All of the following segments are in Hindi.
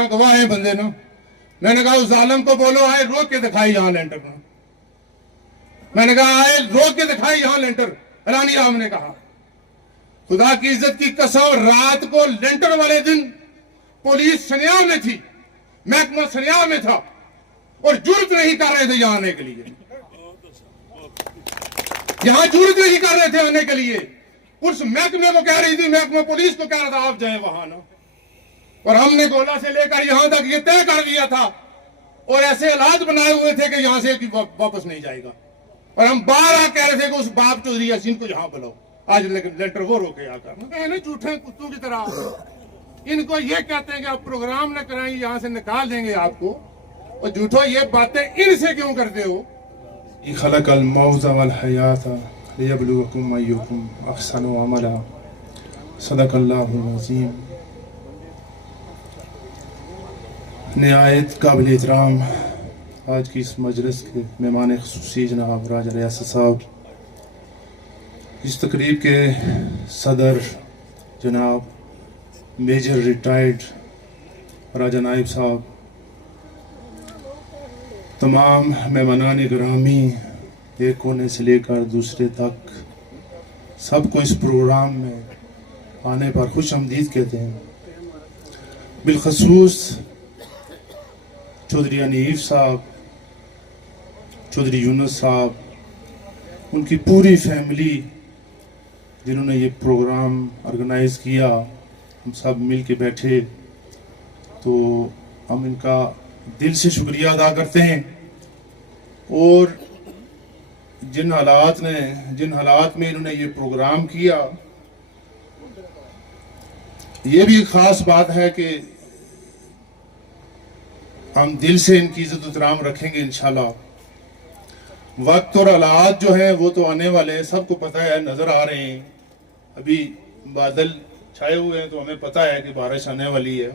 यहाँ गवाह है बंदे ना। मैंने कहा उस आलम को बोलो आए रोक के दिखाई यहाँ लेंटर ना। मैंने कहा आए रोक के दिखाई यहाँ लेंटर। रानी राम ने कहा खुदा की इज्जत की कसम, रात को लेंटर वाले दिन पुलिस सनिया में थी, महकमा सनिया में था और जुर्रत नहीं कर रहे थे यहाँ आने के लिए। यहां जुर्रत नहीं कर रहे थे आने के लिए। पुलिस महकमे को कह रही थी, महकमा पुलिस को कह रहा था आप जाए वहां ना। और हमने गोला से लेकर यहां तक ये तय कर दिया था और ऐसे हालात बनाए हुए थे कि यहां से वापस नहीं जाएगा। और हम बार बार कह रहे थे कि उस बाप चौधरी यासीन को यहां बुलाओ। आज लेटर वो रोके आकर झूठे कुत्तों की तरह। इनको ये कहते हैं कि आप प्रोग्राम न कराएंगे, यहां से निकाल देंगे आपको। और झूठो ये बातें इनसे क्यों करते हो? खलक़ल मौता वल हयाता लियब्लुवकुम अय्युकुम अहसनु अमला। सदक़ल्लाहुल अज़ीम। निहायत काबिल एहतराम आज की इस मजलिस के मेहमान ख़ुसूसी जनाब राजा रियासत साहब, इस तकरीब के सदर जनाब मेजर रिटायर्ड राजा नाइब साहब, तमाम मेहमानान गिरामी एक कोने से लेकर दूसरे तक सबको इस प्रोग्राम में आने पर खुश आमदीद कहते हैं। बिलखसूस चौधरी हनीफ साहब, चौधरी यूनुस साहब, उनकी पूरी फैमिली जिन्होंने ये प्रोग्राम ऑर्गेनाइज किया, हम सब मिल के बैठे, तो हम इनका दिल से शुक्रिया अदा करते हैं। और जिन हालात में इन्होंने ये प्रोग्राम किया, ये भी खास बात है कि हम दिल से इनकी इज्जत एहतराम रखेंगे इंशाल्लाह। वक्त और हालात जो हैं वो तो आने वाले हैं, सबको पता है, नजर आ रहे हैं। अभी बादल छाए हुए हैं तो हमें पता है कि बारिश आने वाली है।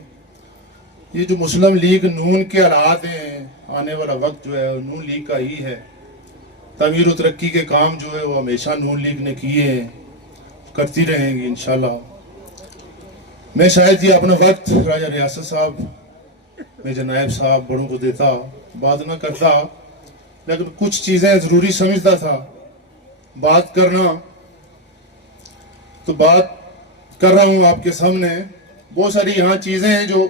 ये जो मुस्लिम लीग नून के हालात हैं, आने वाला वक्त जो है नून लीग का ही है। तमीर और तरक्की के काम जो है वो हमेशा नून लीग ने किए हैं, करती रहेंगी इंशाल्लाह। मैं शायद ये अपना वक्त राजा रियासत साहब, मेजर नायब साहब बड़ों को देता, बात ना करता, लेकिन कुछ चीज़ें ज़रूरी समझता था बात करना, तो बात कर रहा हूँ आपके सामने। बहुत सारी यहाँ चीज़ें हैं जो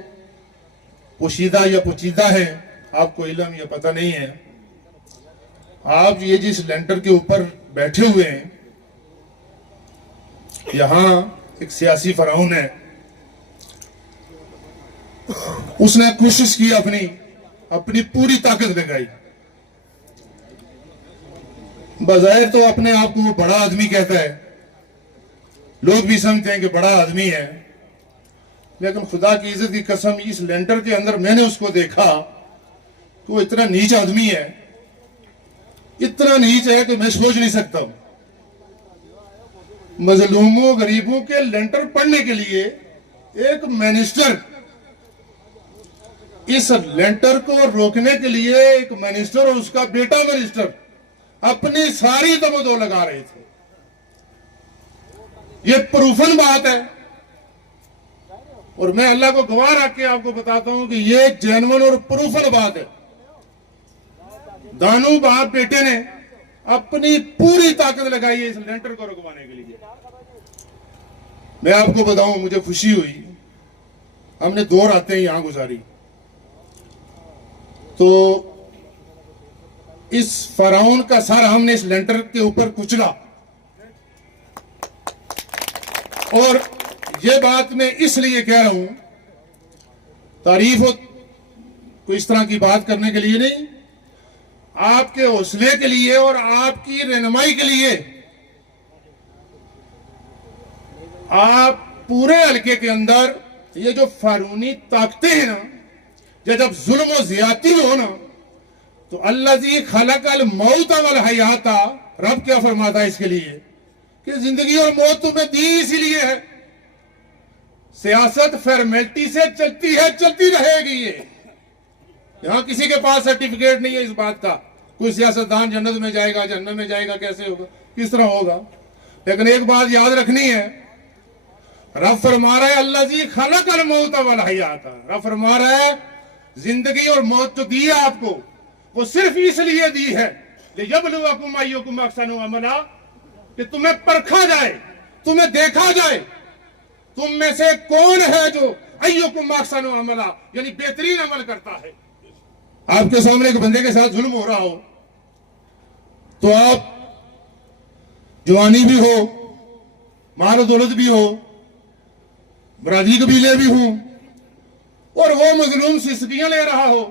पोशीदा या पोचीदा हैं, आपको इल्म या पता नहीं है। आप ये जिस लेंटर के ऊपर बैठे हुए हैं, यहाँ एक सियासी फराउन है, उसने कोशिश की, अपनी पूरी ताकत लगाई। बज़ाहिर तो अपने आप को वो बड़ा आदमी कहता है, लोग भी समझते हैं कि बड़ा आदमी है, लेकिन खुदा की इज्जत की कसम इस लेंटर के अंदर मैंने उसको देखा कि वो इतना नीच आदमी है, इतना नीच है कि मैं सोच नहीं सकता। मजलूमों गरीबों के लेंटर पढ़ने के लिए एक मिनिस्टर, इस लेंटर को रोकने के लिए एक मिनिस्टर और उसका बेटा मिनिस्टर अपनी सारी दमदो लगा रहे थे। ये प्रूफन बात है और मैं अल्लाह को गवाह रख के आपको बताता हूं कि ये जेन्युइन और प्रूफन बात है। दानू बाप बेटे ने अपनी पूरी ताकत लगाई है इस लेंटर को रुकवाने के लिए। मैं आपको बताऊं, मुझे खुशी हुई, हमने 2 रातें यहां गुजारी, तो इस फराउन का सर हमने इस लेंटर के ऊपर कुचला। और ये बात मैं इसलिए कह रहा हूं, तारीफ को इस तरह की बात करने के लिए नहीं, आपके हौसले के लिए और आपकी रहनुमाई के लिए। आप पूरे हल्के के अंदर ये जो फारूनी ताकतें हैं ना, जब जुल्म और ज्यादती हो ना, तो अल्लाज़ी खलक़ल मौता वल हयाता, रब क्या फरमाता है इसके लिए कि जिंदगी और मौत तुम्हें दी इसीलिए है। सियासत फॉर्मेलिटी से चलती है, चलती रहेगी। ये यहां किसी के पास सर्टिफिकेट नहीं है इस बात का। कोई सियासतदान जन्नत में जाएगा, जन्नत में जाएगा, कैसे होगा, किस तरह होगा। लेकिन एक बात याद रखनी है, रब फरमा रहा है अल्लाजी खलकल मौत वल हयात, रब फरमा रहा है जिंदगी और मौत तो दी है आपको, वो सिर्फ इसलिए दी है लियब्लुवकुम अय्युकुम अहसनु अमला, कि तुम्हें परखा जाए, तुम्हें देखा जाए तुम में से कौन है जो अय्युकुम अहसनु अमला यानी बेहतरीन अमल करता है। आपके सामने एक बंदे के साथ जुल्म हो रहा हो तो आप जवानी भी हो, माल दौलत भी हो, बरादरी कबीले भी हूं, और वो मजलूम सिसकियां ले रहा हो,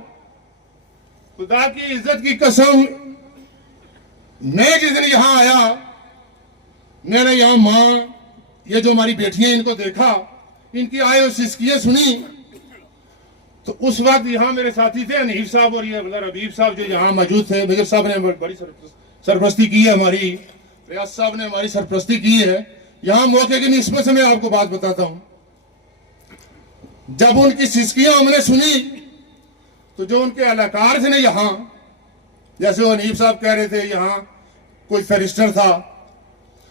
खुदा की इज्जत की कसम, मैं जिस दिन यहां आया मैंने यहां मां, ये जो हमारी बेटियां इनको देखा, इनकी आए और सिसकियां सुनी, तो उस वक्त यहां मेरे साथी थे हनीफ साहब और ये रबीब साहब जो यहां मौजूद थे। मेजर साहब ने बड़ी सरपरस्ती की है, हमारी रियाज साहब ने हमारी सरपरस्ती की है। यहां मौके की निस्बत से मैं आपको बात बताता हूं, जब उनकी सिसकियां हमने सुनी तो जो उनके अहलकार थे ना यहां, जैसे वो हनीफ साहब कह रहे थे यहां कोई फरिस्टर था,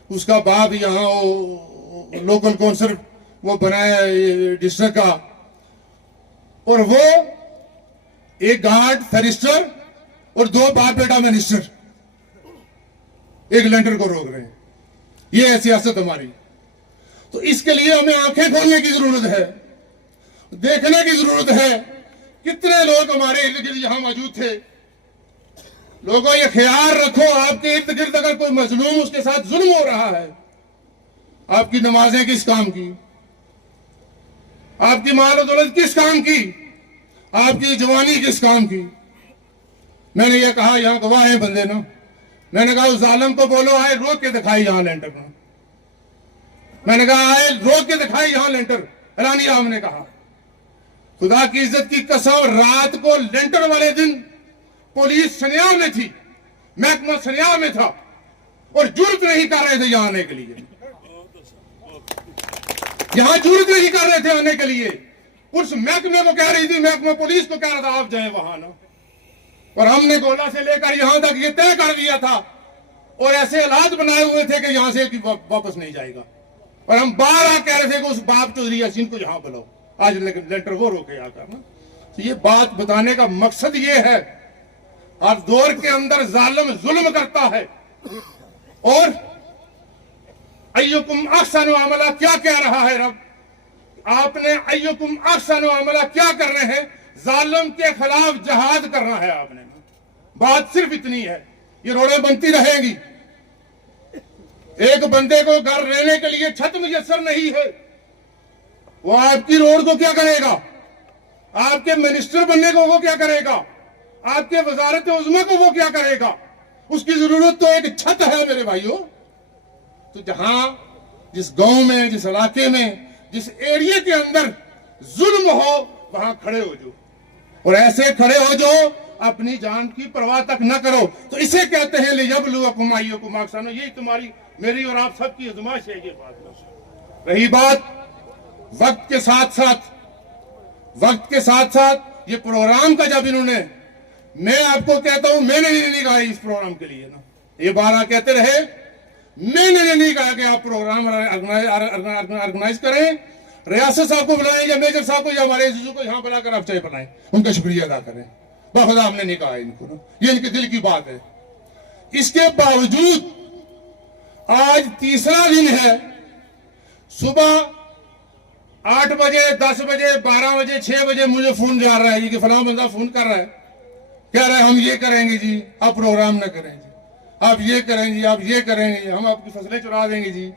उसका बाप यहां लोकल काउंसिल वो बनाया डिस्ट्रिक्ट का, और वो एक गार्ड फरिस्टर और दो बाप बेटा मिनिस्टर एक लेंटर को रोक रहे हैं। ये है सियासत हमारी। तो इसके लिए हमें आंखें खोलने की जरूरत है, देखने की जरूरत है कितने लोग हमारे इर्द गिर्द यहां मौजूद थे। लोगों ये ख्याल रखो, आपके इर्द गिर्द अगर कोई मजलूम उसके साथ जुल्म हो रहा है, आपकी नमाजें किस काम की, आपकी माल और दौलत किस काम की, आपकी जवानी किस काम की। मैंने ये कहा, यहां गवाह है बंदे ना, मैंने कहा उस जालिम को बोलो आए रोक के दिखाई यहां लेंटर ना, मैंने कहा आए रोक के दिखाई यहां लेंटर। रानी राम ने कहा खुदा की इज्जत की कसम, रात को लेंटर वाले दिन पुलिस सनिया में थी, महकमा सनिया में था, और जुर्रत नहीं कर रहे थे यहां आने के लिए, यहां जुर्रत नहीं कर रहे थे आने के लिए। पुलिस महकमे को कह रही थी, महकमा पुलिस को कह रहा था आप जाए वहां ना, और हमने गोला से लेकर यहां तक ये तय कर दिया था और ऐसे हालात बनाए हुए थे कि यहां से वापस नहीं जाएगा, और हम बार बार कह रहे थे कि उस बाप चौधरी यासीन को यहां बुलाओ, आज लेटर वो रोके आकर ना। तो ये बात बताने का मकसद ये है, हर दौर के अंदर जालिम जुल्म करता है, और अय्युकुम अहसनु अमला क्या कह रहा है रब, आपने अय्युकुम अहसनु अमला क्या कर रहे हैं, जालिम के खिलाफ जहाद करना है आपने। बात सिर्फ इतनी है, ये रोडें बनती रहेंगी, एक बंदे को घर रहने के लिए छत मुयस्सर नहीं है, वो आपकी रोड को क्या करेगा, आपके मिनिस्टर बनने को वो क्या करेगा, आपके वजारत उज़्मा को वो क्या करेगा, उसकी जरूरत तो एक छत है मेरे भाइयों। तो जहां जिस गांव में, जिस इलाके में, जिस एरिया के अंदर जुल्म हो वहां खड़े हो जो, और ऐसे खड़े हो जो अपनी जान की परवाह तक न करो। तो इसे कहते हैं लियब्लुवकुम अय्युकुम अहसनु, यही तुम्हारी मेरी और आप सबकी आजमाइश है। ये बात रही बात वक्त के साथ साथ, वक्त के साथ साथ ये प्रोग्राम का, जब इन्होंने, मैं आपको कहता हूं मैंने नहीं कहा इस प्रोग्राम के लिए ना, ये बारह कहते रहे, मैंने नहीं कहा कि आप प्रोग्राम ऑर्गेनाइज करें, रियासत साहब को बुलाएं या मेजर साहब को या हमारे को यहां बुलाकर आप चाहे बुलाएं, उनका शुक्रिया अदा करें। बाखुदा हमने नहीं कहा इनको ना, ये इनके दिल की बात है। इसके बावजूद आज तीसरा दिन है, सुबह 8 बजे, 10 बजे, 12 बजे, 6 बजे मुझे फोन जा रहा है जी कि फलां बंदा फोन कर रहा है, कह रहा है हम ये करेंगे जी, आप प्रोग्राम ना करें जी, आप ये करेंगे, आप ये करेंगे, हम आपकी फसलें चुरा देंगे जी,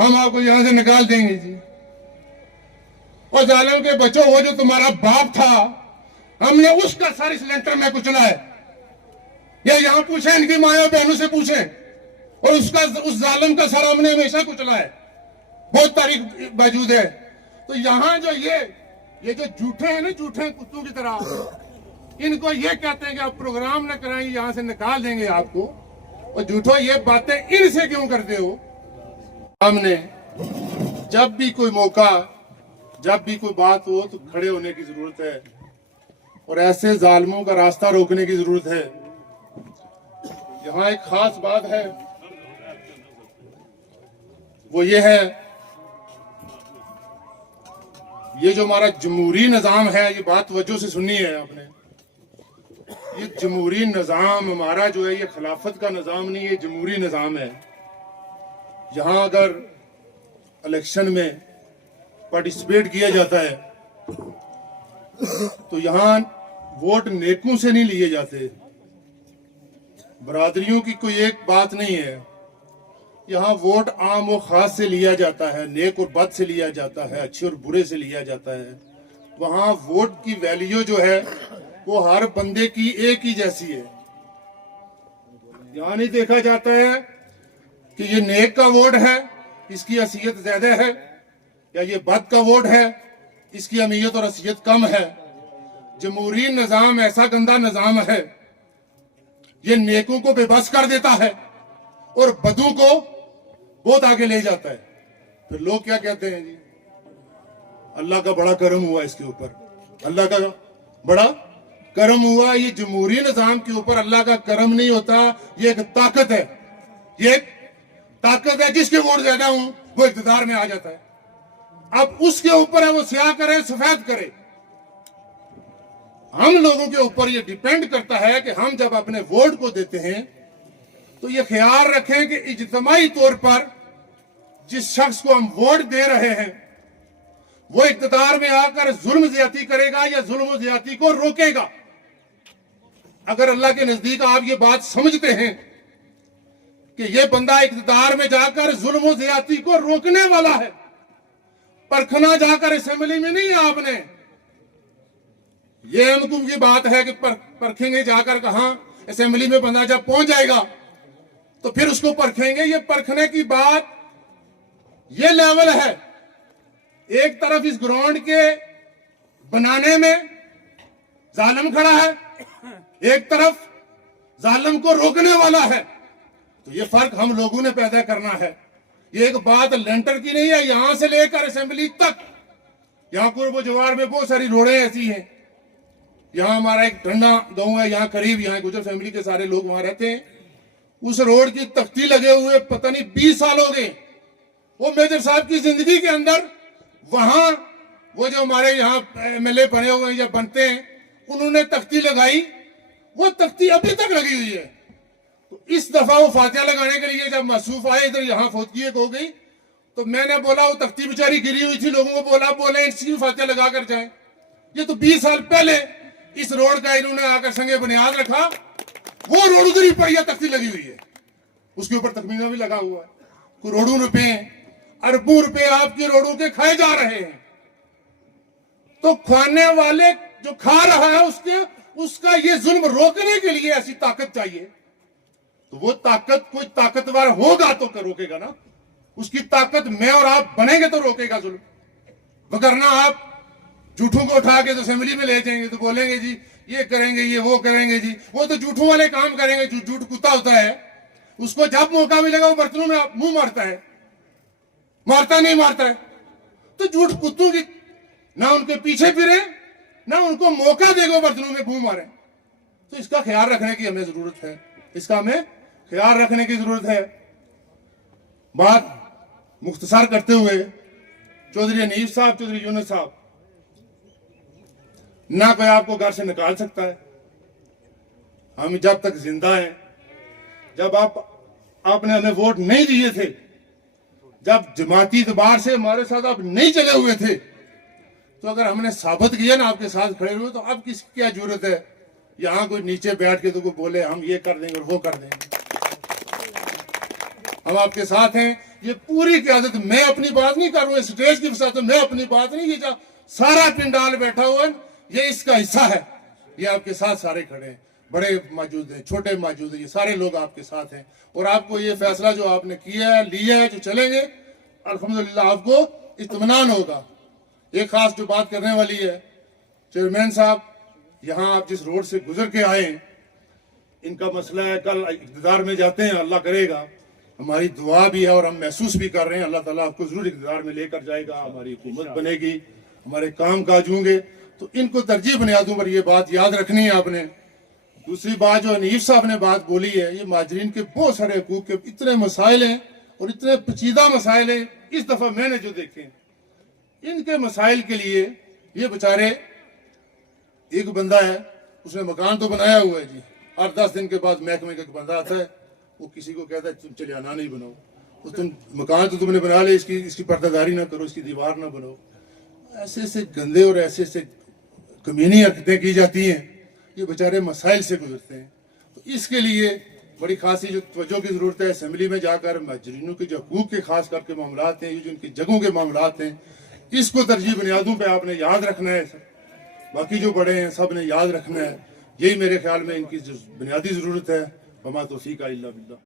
हम आपको यहां से निकाल देंगे जी। और जालिम के बच्चों, वो जो तुम्हारा बाप था, हमने उसका सर इस लेंटर में कुचला है, या यहां पूछे इनकी माया बहनों से पूछे, और उसका, उस जालिम का सर हमने हमेशा कुचला है, बहुत तारीख मौजूद है। तो यहां जो ये जो झूठे हैं ना, झूठे कुत्तों की तरह, इनको ये कहते हैं कि आप प्रोग्राम न कराएंगे, यहां से निकाल देंगे आपको, और झूठो ये बातें इनसे क्यों करते हो। हमने जब भी कोई मौका, जब भी कोई बात हो तो खड़े होने की जरूरत है, और ऐसे जालिमों का रास्ता रोकने की जरूरत है। यहां एक खास बात है, वो ये है ये जो हमारा जमहूरी निज़ाम है, ये बात वजह से सुननी है आपने। ये जमहूरी निज़ाम हमारा जो है, ये खिलाफत का निज़ाम नहीं, ये जमहूरी निज़ाम है। यहाँ अगर इलेक्शन में पार्टिसिपेट किया जाता है तो यहाँ वोट नेकों से नहीं लिए जाते, बरादरियों की कोई एक बात नहीं है। यहाँ वोट आम और खास से लिया जाता है, नेक और बद से लिया जाता है, अच्छे और बुरे से लिया जाता है। वहाँ वोट की वैल्यू जो है वो हर बंदे की एक ही जैसी है। यहाँ नहीं देखा जाता है कि ये नेक का वोट है, इसकी हैसियत ज्यादा है, या ये बद का वोट है, इसकी अहमियत और हैसियत कम है। जमहूरी निज़ाम ऐसा गंदा निज़ाम है, ये नेकों को बेबस कर देता है और बदों को बहुत आगे ले जाता है। फिर लोग क्या कहते हैं जी, अल्लाह का बड़ा करम हुआ इसके ऊपर, अल्लाह का बड़ा करम हुआ। ये जमहूरी निज़ाम के ऊपर अल्लाह का करम नहीं होता, ये एक ताकत है। ये एक ताकत है, जिसके वोट ज्यादा हूं वो इक़्तिदार में आ जाता है। अब उसके ऊपर है वो स्याह करे सफेद करे। हम लोगों के ऊपर ये डिपेंड करता है कि हम जब अपने वोट को देते हैं तो ये ख्याल रखें कि इज्तिमाई तौर पर जिस शख्स को हम वोट दे रहे हैं वो इक़्तिदार में आकर जुल्म ज्यादती करेगा या जुल्म ज्यादती को रोकेगा। अगर अल्लाह के नजदीक आप ये बात समझते हैं कि ये बंदा इक़्तिदार में जाकर जुल्म ज्यादती को रोकने वाला है, परखना जाकर असेंबली में नहीं है आपने। ये उनको की बात है कि परखेंगे जाकर कहां, असेंबली में बंदा जब पहुंच जाएगा तो फिर उसको परखेंगे। ये परखने की बात ये लेवल है। एक तरफ इस ग्राउंड के बनाने में जालिम खड़ा है, एक तरफ जालिम को रोकने वाला है। तो ये फर्क हम लोगों ने पैदा करना है। ये एक बात लेंटर की नहीं है, यहां से लेकर असेंबली तक। यहाँ कुर्ब जवार में बहुत सारी रोडें ऐसी हैं। यहाँ हमारा एक ठंडा गांव है, यहाँ करीब, यहाँ गुजर फैमिली के सारे लोग वहां रहते हैं। उस रोड की तख्ती लगे हुए पता नहीं 20 साल हो गए। वो मेजर साहब की जिंदगी के अंदर वहां वो जो हमारे यहाँ एमएलए बने हुए हैं या बनते हैं, उन्होंने तख्ती लगाई, वो तख्ती अभी तक लगी हुई है। तो इस दफा वो फातिहा लगाने के लिए जब मसूफ आए इधर, यहाँ फौतगी एक हो गई, तो मैंने बोला वो तख्ती बेचारी गिरी हुई थी, लोगों को बोले इसकी फातिहा लगा कर जाए। ये तो 20 साल पहले इस रोड का इन्होंने आकर संगे बुनियाद रखा, वो रोड उधर ही पर यह तख्ती लगी हुई है, उसके ऊपर तकमीना भी लगा हुआ है। करोड़ों रुपए, अरबों रुपए आपके रोडों के खाए जा रहे हैं। तो खाने वाले जो खा रहा है उसका ये जुल्म रोकने के लिए ऐसी ताकत चाहिए। तो वो ताकत कोई ताकतवर होगा तो रोकेगा ना, उसकी ताकत मैं और आप बनेंगे तो रोकेगा जुल्म। वरना आप झूठों को उठा के तो असेंबली में ले जाएंगे तो बोलेंगे जी ये करेंगे, ये वो करेंगे जी। वो तो झूठों वाले काम करेंगे। जो झूठ कुत्ता होता है उसको जब मौका मिलेगा वो बर्तनों में मुंह मारता है, मारता नहीं मारता है। तो झूठ कुत्तों की ना उनके पीछे फिरे ना उनको मौका देगा बर्तनों में मुंह मारे। तो इसका ख्याल रखने की हमें जरूरत है, इसका हमें ख्याल रखने की जरूरत है। बात मुख्तसर करते हुए, चौधरी हनीफ साहब, चौधरी यूनुस साहब, ना कोई आपको घर से निकाल सकता है। हम जब तक जिंदा हैं, जब आपने हमें वोट नहीं दिए थे, जब जमाती इतबार से हमारे साथ आप नहीं चले हुए थे, तो अगर हमने साबित किया ना आपके साथ खड़े हुए, तो अब किसकी क्या जरूरत है यहां कोई नीचे बैठ के तो कोई बोले हम ये कर देंगे और वो कर देंगे। हम आपके साथ हैं। ये पूरी क़यादत, मैं अपनी बात नहीं कर रहा हूं स्टेज की वजह से, मैं अपनी बात नहीं, ये जो सारा पिंडाल बैठा हुआ है ये इसका हिस्सा है। ये आपके साथ सारे खड़े हैं, बड़े मौजूद हैं, छोटे मौजूद हैं, ये सारे लोग आपके साथ हैं। और आपको ये फैसला जो आपने किया है, लिया है, जो चलेंगे, अल्हम्दुलिल्लाह आपको इत्मीनान होगा। एक खास जो बात करने वाली है, चेयरमैन साहब, यहाँ आप जिस रोड से गुजर के आए, इनका मसला है, कल इक़्तिदार में जाते हैं, अल्लाह करेगा, हमारी दुआ भी है और हम महसूस भी कर रहे हैं, अल्लाह ताला आपको जरूर इक़्तिदार में लेकर जाएगा, हमारी हुकूमत बनेगी, हमारे काम काज होंगे। तो इनको तरजीह बुनियादों पर ये बात याद रखनी है आपने। दूसरी बात जो हनीफ साहब ने बात बोली है, ये माजरीन के बहुत सारे हकूक के इतने मसाइल हैं और इतने पेचीदा मसाइल हैं। इस दफा मैंने जो देखे इनके मसाइल के लिए ये बेचारे, एक बंदा है उसने मकान तो बनाया हुआ है जी, 8-10 दिन के बाद महकमे का एक बंदा आता है, वो किसी को कहता है तुम चलियाना नहीं बनाओ, तो तुम मकान तो तुमने बना ले, इसकी पर्दादारी ना करो, इसकी दीवार ना बनाओ। ऐसे ऐसे गंदे और ऐसे ऐसे कमीनी हरकतें की जाती हैं, ये बेचारे मसाइल से गुजरते हैं। तो इसके लिए बड़ी खासी जो तवज्जो की ज़रूरत है, असम्बली में जाकर मजरिनों के जो हकूक़ के खास करके मामलात हैं, ये जो इनकी जगहों के मामलात हैं, इसको तरजीह बुनियादों पर आपने याद रखना है। बाकी जो बड़े हैं सब ने याद रखना है। यही मेरे ख्याल में इनकी बुनियादी ज़रूरत है। वमा तौफीक इल्ला बिल्लाह।